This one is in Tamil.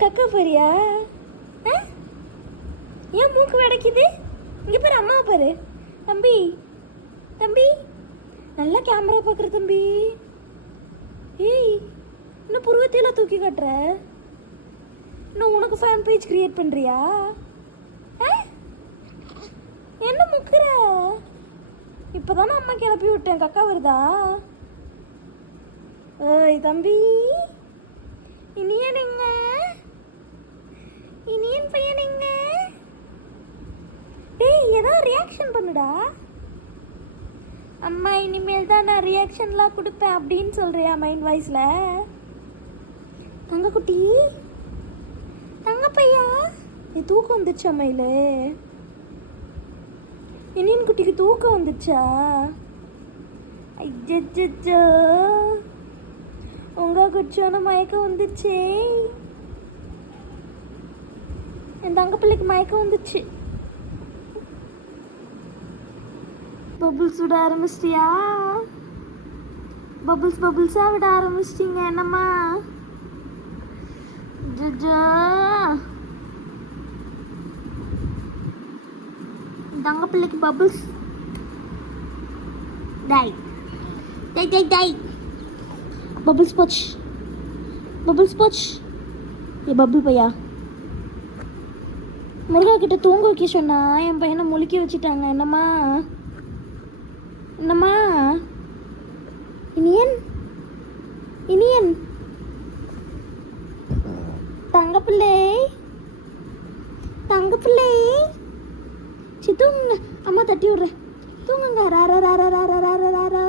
கக்கா போறியா? ஏன் மூக்கு வடைக்குது? இங்கே பாரு, அம்மா பாரு. தம்பி தம்பி, நல்லா கேமரா பார்க்குற தம்பி. ஏய், இன்னும் புருவத்தையெல்லாம் தூக்கி காட்டுற. இன்னும் உனக்கு ஃபேன் பேஜ் கிரியேட் பண்ணுறியா? என்ன முக்குற? இப்போதானே அம்மா கிளப்பி விட்டேன். கக்கா வருதா? ஓய் தம்பி, இனியன் எங்க? இனியன் பையன் எங்க? டேய், ஏதாவது ரியாக்ஷன் பண்ணுடா. அம்மா இனிமேல் தான் நான் ரியாக்ஷன்லாம் கொடுப்பேன் அப்படின்னு சொல்றியா மைண்ட் வாய்ஸில்? தங்க குட்டி, தங்க பையா, நீ தூக்கம் வந்துடுச்சா மயிலு? இனியன் குட்டிக்கு தூக்கம் வந்துச்சா? ஐயோ, உங்க குச்சோன மயக்கம் வந்துச்சு. என் தங்க பிள்ளைக்கு மயக்கம் வந்துச்சு. பபுள்ஸ் விட ஆரம்பிச்சிட்டியா? பபுள்ஸா விட ஆரம்பிச்சிட்டீங்க என்னம்மா? ஜஜா, தங்க பிள்ளைக்கு பபுள்ஸ். டை டை டை டை, பபுள்ஸ் போச், பபுள்ஸ் போச். ஏ பபுள் பையா, முருகா கிட்ட தூங்க வைக்க சொன்னா என் பையனை முழிக்க வச்சுட்டாங்க. என்னம்மா? என்னம்மா? இனியன், இனியன் தங்க பிள்ளை, தங்க பிள்ளை, சி தூங்குங்க. அம்மா தட்டி விடுறேன். தூங்குங்க. ராரா ராரா ராரா ராரா ராரா.